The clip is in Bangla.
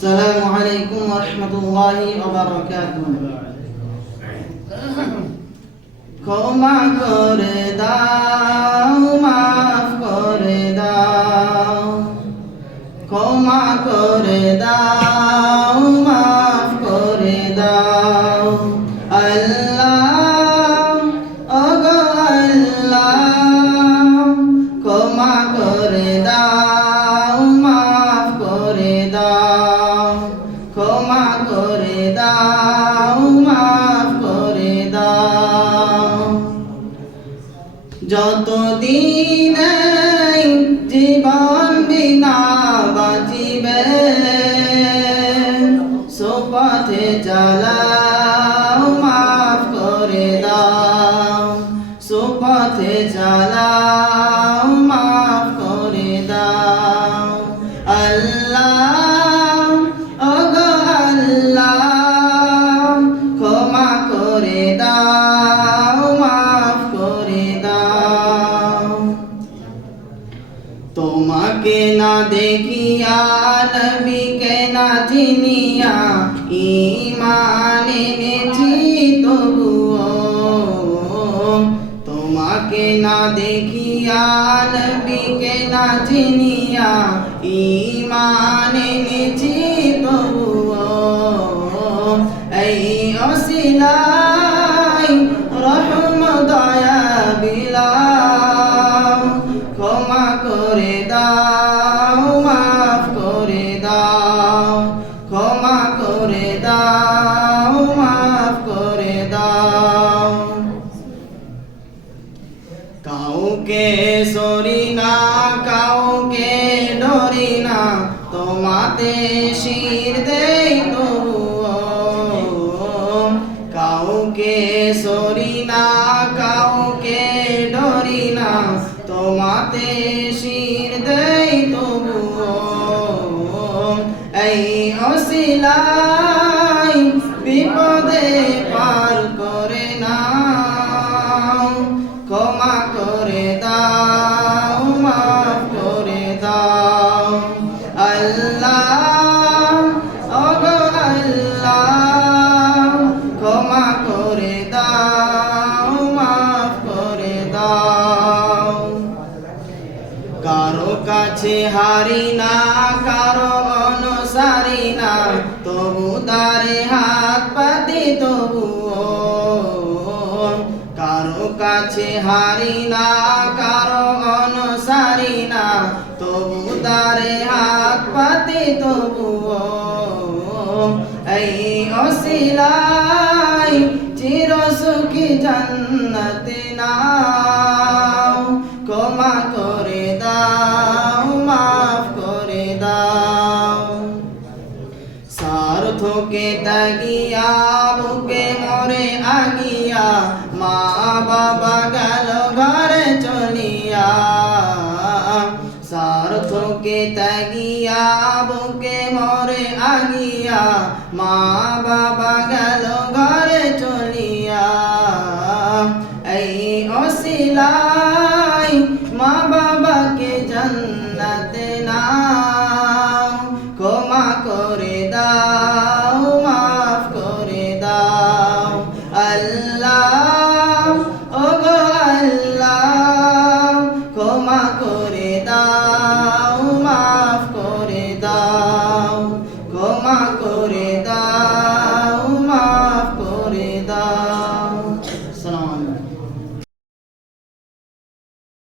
আসসালামু আলাইকুম ওয়া রাহমাতুল্লাহি ওয়া বারাকাতুহু। ক্ষমা করে দাও, মাফ করে দাও, ক্ষমা করে দাও, মাফ করে দাও। আল্লাহ, ওগো আল্লাহ, ক্ষমা করে দাও, মাফ করে দাও, ক্ষমা করে দাও, মাফ করে দাও। যতদিন এই জীবন বিনা বাঁচিবে, সুপথে চালাও, মাফ করে দাও, সুপথে চালাও, মাফ করে দাও। আল্লাহ, ওগো আল্লাহ, ক্ষমা করে দাও, মাফ করে দাও। তোমাকে না দেখিয়া, নবীকে না চিনিয়া, ঈমান এনেছি তবুও। তোমাকে না দেখিয়া, নবীকে না চিনিয়া, ঈমান এনেছি তবুও। এই ওসিলায় রহম দয়া বিলাও, ক্ষমা করে দাও, মাফ করে দাও, ক্ষমা করে দাও, মাফ করে দাও। কাউকে সরি না, কাউকে ডরি না, তোমাতে শির দেই তবুও। কাউকে সরি না, কাউকে ডরি না, তোমাতে শির দেই তবুও। এই ওসিলায় বিপদে পার করে নাও, ক্ষমা করে দাও, মাফ করে দাও। আল্লাহ, ওগো আল্লাহ, ক্ষমা করে দাও, মাফ করে দাও। কারো কাছে হারি না, কারো অনুসারী না, তবু তারে হাত পাতি তবুও। কারো কাছে হারি না, কারো অনুসারী না, তবু তারে হাত পাতি তবুও। এই ওসিলায় চির সুখী জান্নাতে নাও, ক্ষমা করে দাও, মাফ করে দাও। স্বার্থকে ত্যাগিয়া, বুকে মরে আগিয়া, মা বাবা গেল ঘরে চলিয়া। স্বার্থকে ত্যাগিয়া, বুকে মরে আগিয়া, মা বাবা গেল ঘরে চলিয়া। এই ওসিলায় মা বাবাকে জান্নাতে নাও, ক্ষমা করে দাও, মাফ করে দাও। আল্লাহ, ওগো আল্লাহ, ক্ষমা করে দাও, মাফ করে দাও, ক্ষমা করে দাও, মাফ করে দাও।